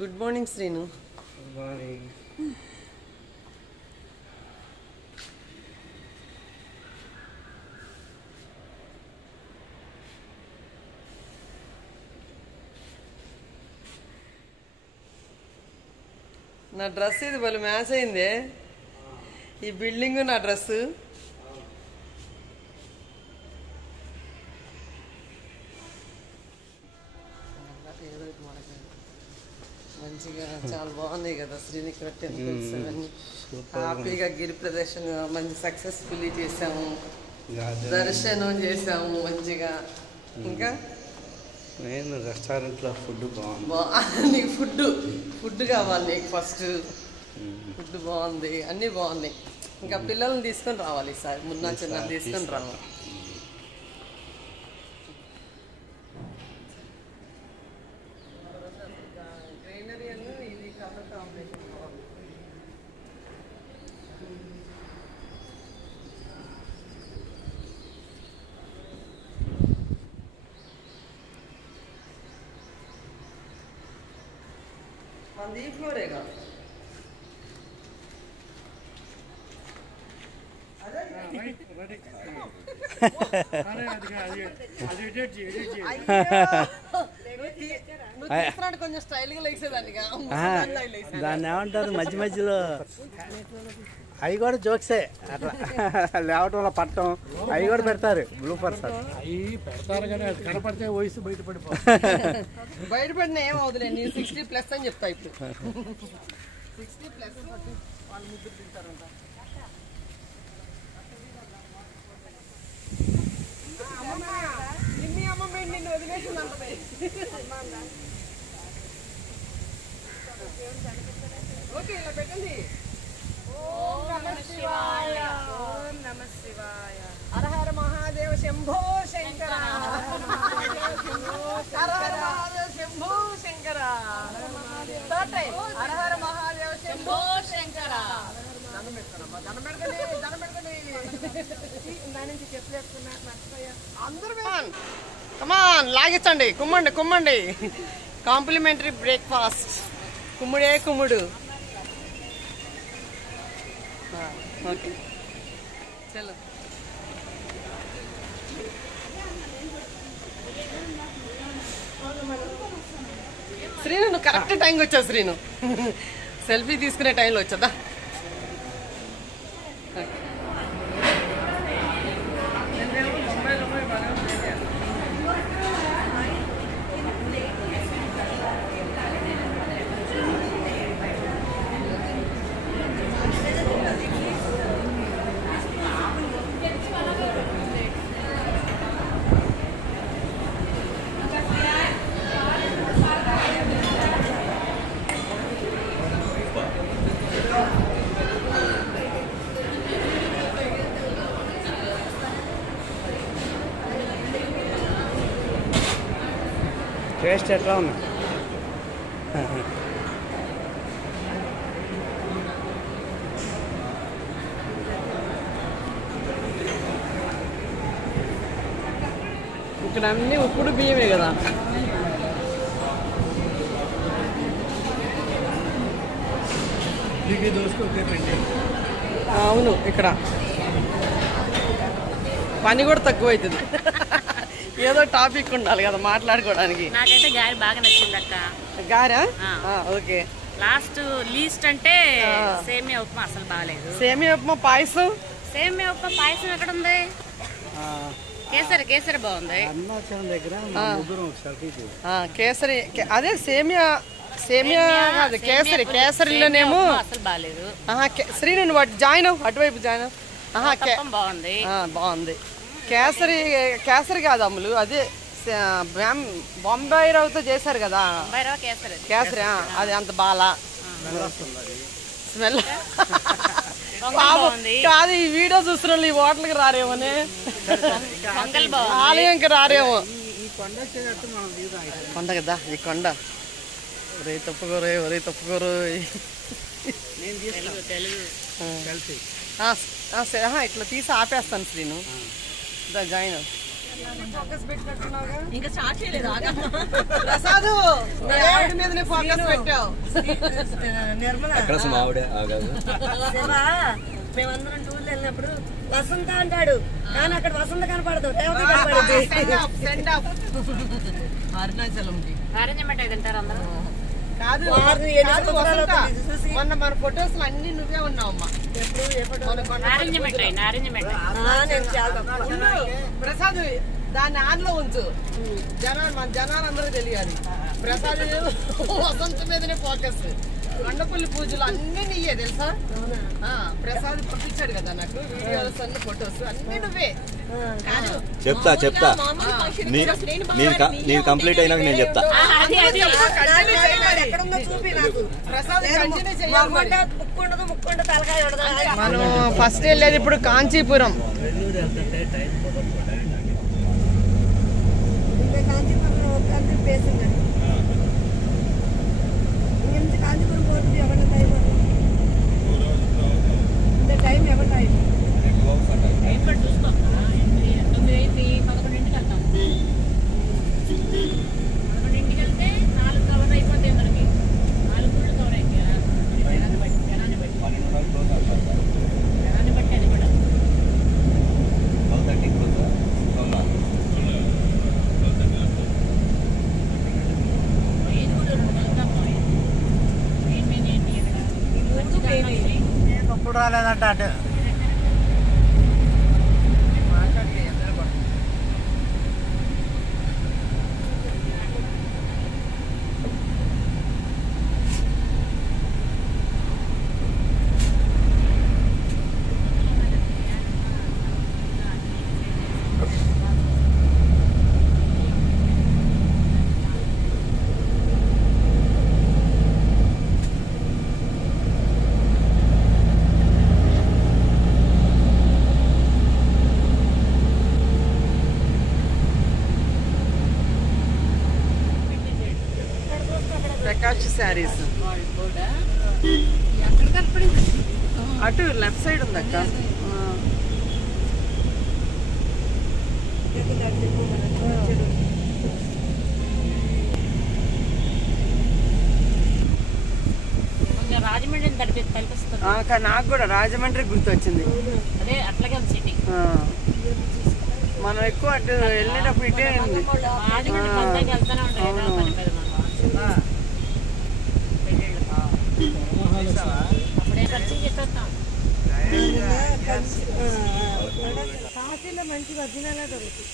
Good morning Srinu. Good morning. నా డ్రెస్ ఇది వాళ్ళు మ్యాచ్ అయిందే. ఈ బిల్డింగ్ నా డ్రెస్. మంచిగా చాలా బాగుంది కదా శ్రీనికర టెంపుల్స్ అవన్నీ. హ్యాపీగా గిరి ప్రదర్శన మంచి సక్సెస్ఫుల్లీ చేసాము. దర్శనం చేసాము మంచిగా. ఇంకా నేను రెస్టారెంట్లో ఫుడ్ బాగుంది. నీకు ఫుడ్ కావాలి నీకు ఫస్ట్. ఫుడ్ బాగుంది, అన్నీ బాగున్నాయి. ఇంకా పిల్లల్ని తీసుకొని రావాలి ఈసారి, మున్నా చిన్న తీసుకొని రావాలి. గ్రీనరీ అన్నీ ఇది కలర్ కాంబినేషన్ బాగుంది. అది ఈ ఫ్లోరే కాదు. కొంచెం స్టైల్ గా లేసేదాన్ని. దాన్ని ఏమంటారు మధ్య మధ్యలో అవి కూడా జోక్సే అట్లా లేవటం వల్ల పట్టడం అవి కూడా పెడతారు. బ్లూపర్స్ అవి పెడతారు కానీ అది కనపడితే వయసు బయటపడిన ఏం అవుతుంది. నేను 60+ అని చెప్తా ఇప్పుడు. 60+ వాళ్ళు ముద్దు తింటారంట. అమ్మ నిన్ను వదిలేసిందంట. ఓకే ఇలా పెట్టండి. ఓం నమః శివాయ. ఓం నమః శివాయ. హర హర మహాదేవ శంభో శంకర. హర హర మహాదేవ శంభో శంకర. హర హర మహాదేవ శంభో శంకర. దండం పెడతానమ్మా, దండం పెడతానే, దండం పెడతానే. దాని నుంచి చెప్పలేస్తున్నా మర్చిపోయా. అందరూ కమాన్ లాగించండి, కుమ్మండి కుమ్మండి. Complimentary breakfast. కుమ్ముడే కుమ్ముడు. ఓకే చలో. శ్రీను నువ్వు కరెక్ట్ టైంకి వచ్చావు. శ్రీను సెల్ఫీ తీసుకునే టైంలో వచ్చదా. టేస్ట్ ఎట్లా ఉంది? ఇక్కడ అన్ని ఉప్పుడు బియ్యమే కదా. అవును ఇక్కడ పని కూడా తక్కువ అవుతుంది. ఏదో టాపిక్ ఉండాలి కదా మాట్లాడుకోవడానికి. నాకైతే గారి బాగా నచ్చింది అక్క. గారా? ఓకే. లీస్ట్ అంటే సేమియా ఉప్మా అసలు బాగాలేదు. సేమియా ఉప్మా పాయసం. సేమియా ఉప్మా పాయసం ఎక్కడ ఉంది? కేసరి బాగుంది. కేసరి అదే సేమియా కాదు కేసరిలోనేమో అసలు బాగాలేదు. శ్రీ నేను జాయిన్ అవ్వు, అటువైపు జాయిన్ అవ్వు. బాగుంది బాగుంది. కేసరి కాదు అమ్ములు, అదే బొంబాయి రవ్వతో చేశారు కదా కేసరి. అది అంత బాలా స్మెల్ కాదు. ఈ వీడియో చూస్తున్న ఈ హోటల్కి రారేమోనే, ఆలయంకి రారేమో. కొండ కదా ఈ కొండ. ఒరే తప్పుకోరు. ఇట్లా తీసి ఆపేస్తాను శ్రీను. జాయిన్ ఇంకా స్టార్ట్ చేయలేదు. ప్రసాద్ మీదనే ఫోకస్ పెట్టావు. మేమందరం టూర్లు వెళ్ళినప్పుడు వసంత అంటాడు కానీ అక్కడ వసంత కనపడదు, అరుణాచలం నారింజ తింటారు అందరూ. కాదు మొన్న మన ఫొటోస్ అన్ని నువ్వే ఉన్నావమ్మా. నారింజ ప్రసాద్ దాన్ని ఆన్లో ఉంచు. మన జనాలందరూ తెలియాలి. ప్రసాద్ వసంత మీదనే ఫోకస్. కొండపల్లి పూజలు అన్ని నీయే తెలుసా. ప్రసాద్ పంపించాడు కదా నాకు వీడియోస్ అన్ని ఫొటోస్ అన్ని నువ్వే. చెప్తా నేను కంప్లీట్ అయినాక నేను చెప్తా. మనం ఫస్ట్ వెళ్ళేది ఇప్పుడు కాంచీపురం. ఎప్పుడు రాలేదంట అంటే ప్రకాష్ శారీస్ అటు లెఫ్ట్ సైడ్ ఉంది అక్క. రాజమండ్రి తలపిస్తుంది. నాకు కూడా రాజమండ్రి గుర్తొచ్చింది. అదే అట్లాగే సిటీ. మనం ఎక్కువ అటు వెళ్ళేటప్పుడు ఇటే ఉంది. రాజమండ్రి వెళ్తానే ఉంటాయి. అప్పుడే ఖర్చు చెప్పేస్తాం. కాశీలో మంచి వజ్రాలే దొరుకుతాయి.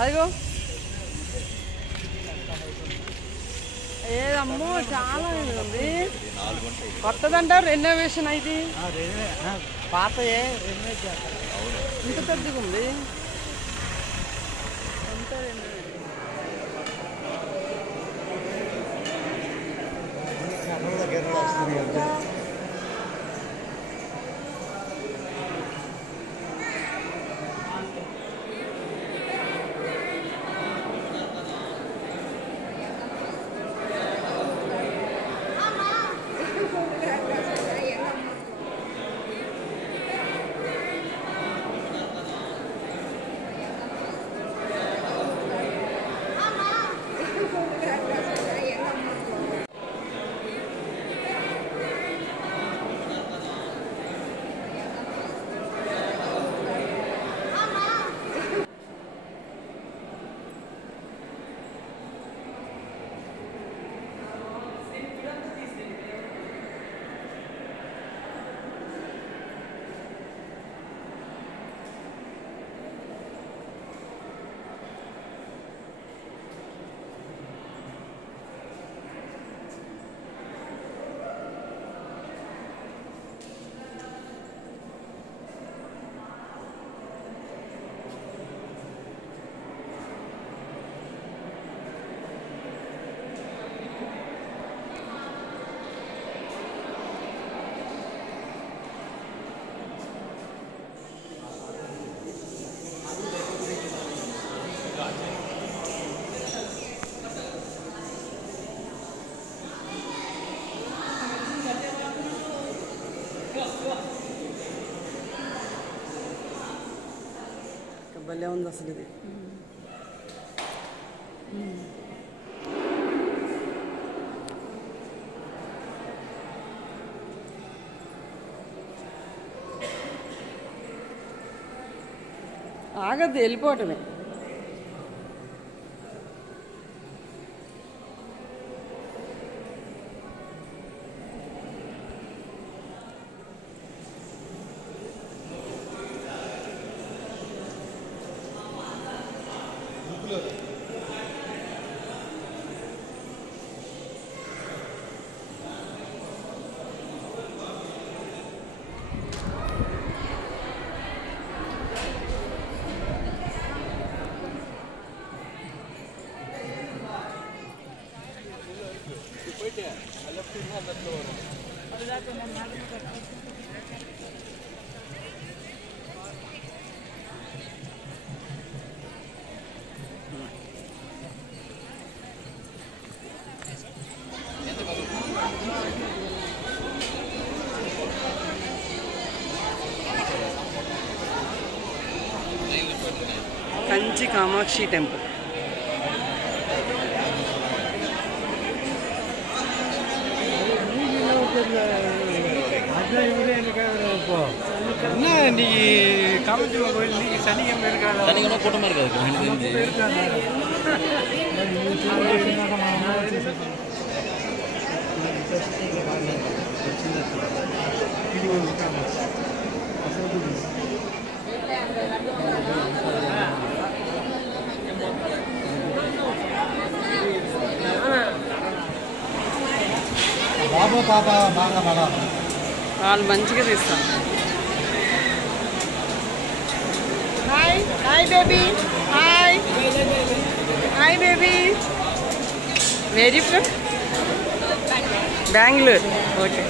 అదిగో ఏదమ్మో చాలా ఉంది. కొత్తదంటారు, రెనోవేషన్ అయితే పాత ఇంత పెద్దగా ఉంది. భలే ఉంది అసలు ఇది. ఆగద్దు, వెళ్ళిపోవటమే. కంచి కామాక్షి టెంపుల్. బాబు పాప బాగా బాగా వాళ్ళు మంచిగా తీస్తారు. Hi hi baby, hi hi baby. Very from Bengaluru. Okay.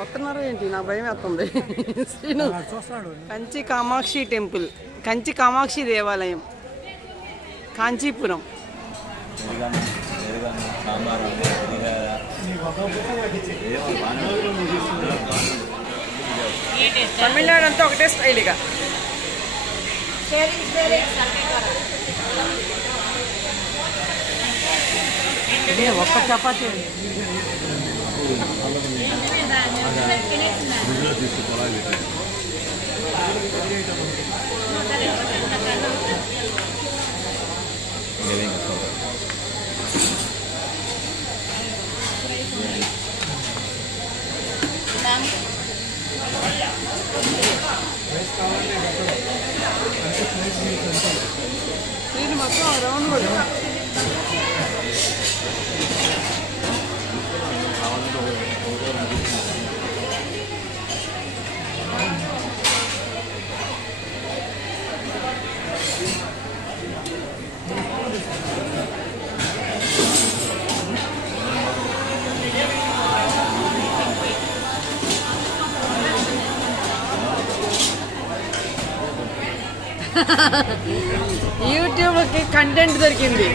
వస్తున్నారా ఏంటి? నా భయం వేస్తుంది. శ్రీను కంచి కామాక్షి టెంపుల్, కంచి కామాక్షి దేవాలయం, కాంచీపురం. తమిళనాడు అంతా ఒకటే స్టైల్గా. ఒక్క చపాతీ ఇది మొత్తం రౌండ్ కూడా. యూట్యూబ్కి కంటెంట్ దొరికింది.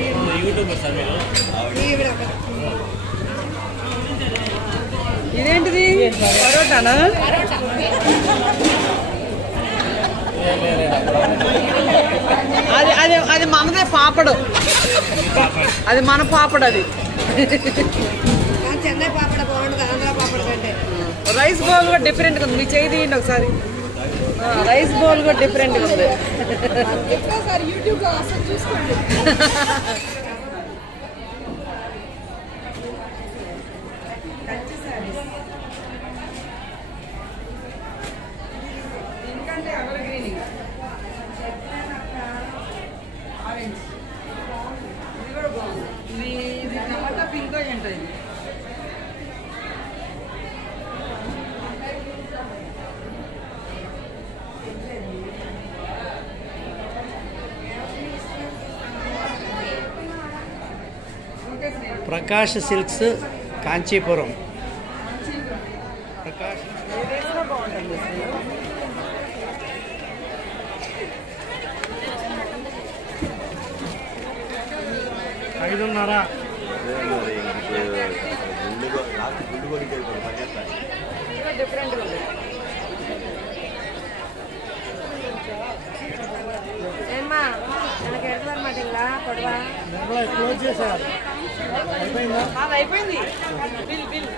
ఇదేంటిది? పరోటానా? అది అది అది మనదే పాపడు, అది మన పాపడు. అది చెన్నై పాపడ బాగుంటుంది, ఆంధ్ర పాపడ కంటే. రైస్ బౌల్ కూడా డిఫరెంట్గా ఉంది. మీ చేయి తీయండి ఒకసారి. రైస్ బౌల్ కూడా డిఫరెంట్గా ఉంది. యూట్యూబ్లో అసలు చూసుకోండి. ఎందుకంటే ఎవర్ గ్రీనింగ్ ఆరెంజ్ ఇది కూడా బాగుంది. ఇది టమాటా పింక్ ఏంటో. ఇది ప్రకాష్ సిల్క్స్ కాంచీపురం. ప్రకాష్ 5:30. డిఫరెంట్గా ఉంది. ఏమ్మా எனக்கு எடுத்து வர மாட்டீங்களா கொடுவா? క్లోజ్ చేశారు. అది అయిపోయింది. Bill bill.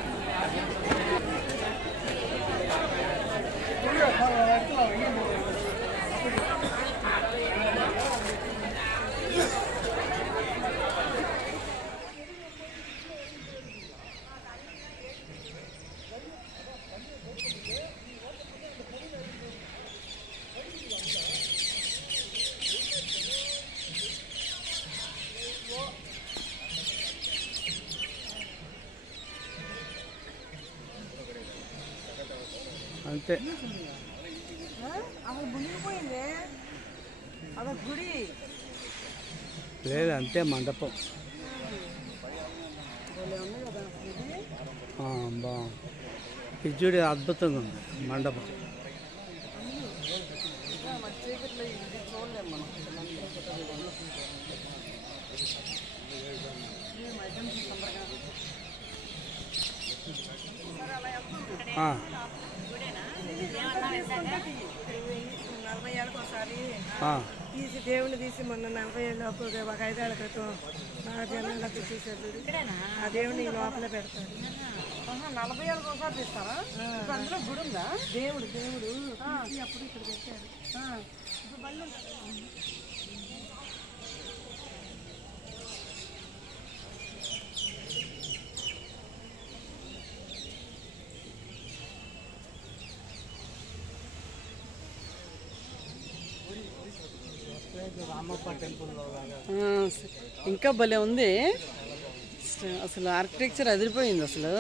అంతే. అసలు మునిగిపోయింది. అదొక గుడి లేదు, అంతే మండపం. బాగుంది. ఇది చూడు, అద్భుతంగా ఉంది మండపం. చూడలేము మనం. 40 ఏళ్ళకి ఒకసారి తీసి దేవుని తీసి మొన్న 40 ఏళ్ళు ఒక 5 ఏళ్ల క్రితం నా జనాలు చూసేది ఆ దేవుని లోపల పెడతారు. 40 ఏళ్ళకి ఒకసారి తీస్తారా? అందులో గుడి ఉందా? దేవుడు అప్పుడు ఇక్కడ పెట్టారు. రామప్ప టెంపుల్లో ఇంకా భలే ఉంది అసలు. ఆర్కిటెక్చర్ అదిరిపోయింది అసలు.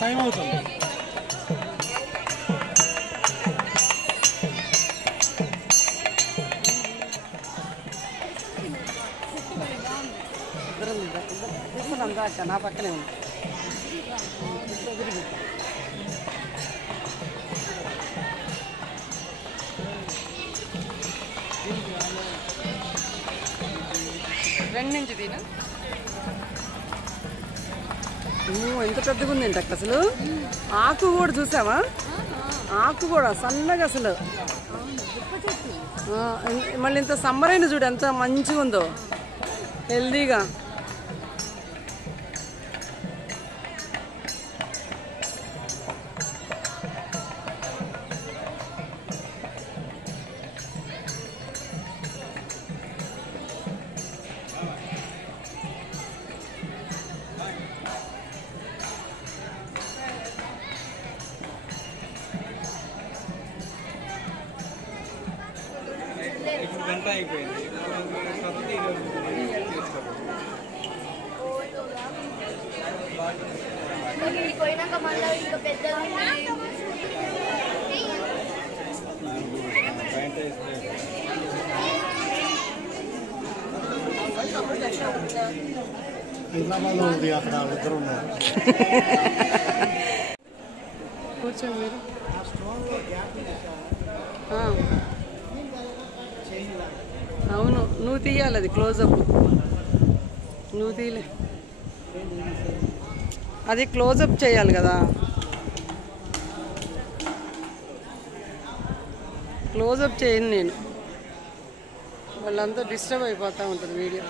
టైం అవుతుంది. నా పక్కనే ఉంది. రెండు నుంచి తీనా ఎంత పెద్దగా ఉందండి అక్క అసలు. ఆకు కూడా చూసావా? ఆకు కూడా సన్నగా అసలు. మళ్ళీ ఇంత సమ్మర్ అయినా చూడు ఎంత మంచిగా ఉందో, హెల్దీగా. గంట అయిపోయింది. పోయినాక మళ్ళీ ఇంకా పెద్దగా హైదరాబాద్లో ఉంది అక్కడ ఇద్దరు ఉన్నారు. కూర్చోండి మీరు. అవును, నువ్వు తీయాలి అది క్లోజప్. నువ్వు తీయలే, అది క్లోజప్ చేయాలి కదా. క్లోజప్ చేయను నేను, వాళ్ళంతా డిస్టర్బ్ అయిపోతూ ఉంటుంది వీడియో.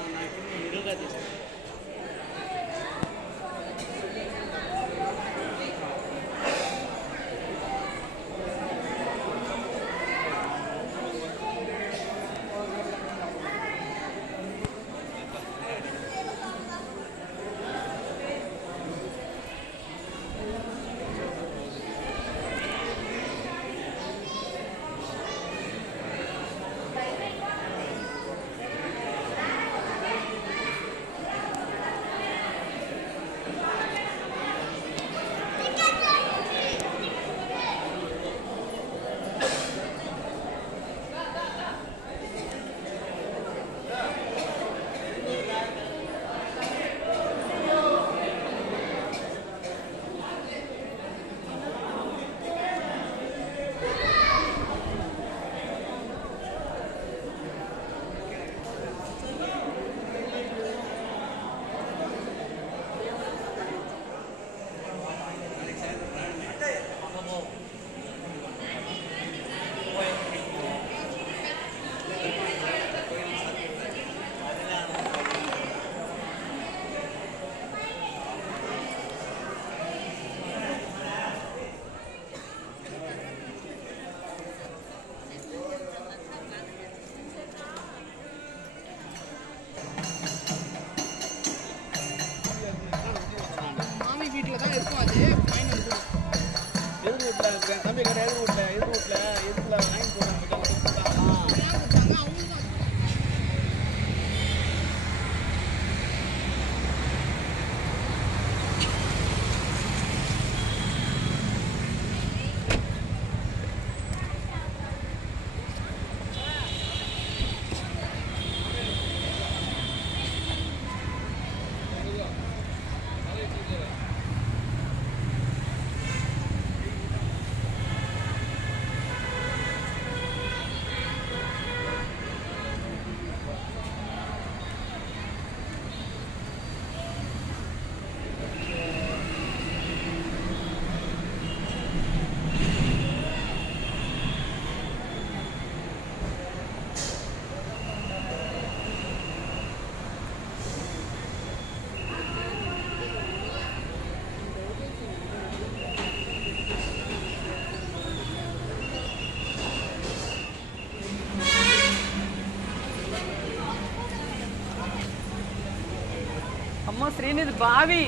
అమ్మో శ్రీనిధి బావి,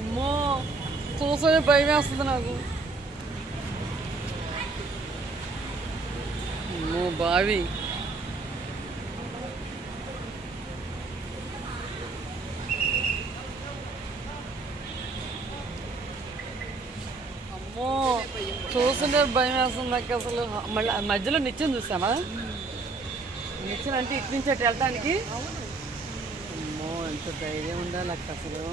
అమ్మో చూసే భయం వేస్తుంది నాకు. అమ్మో బావి, అమ్మో చూస్తుంటే భయం వేస్తుంది నాకు అసలు. మళ్ళీ మధ్యలో నిచ్చెన చూసామా? నిచ్చెన అంటే ఇటు నుంచి అటు వెళ్ళటానికి. అమ్మో ఎంత ధైర్యం ఉండాలి అక్క అసలు.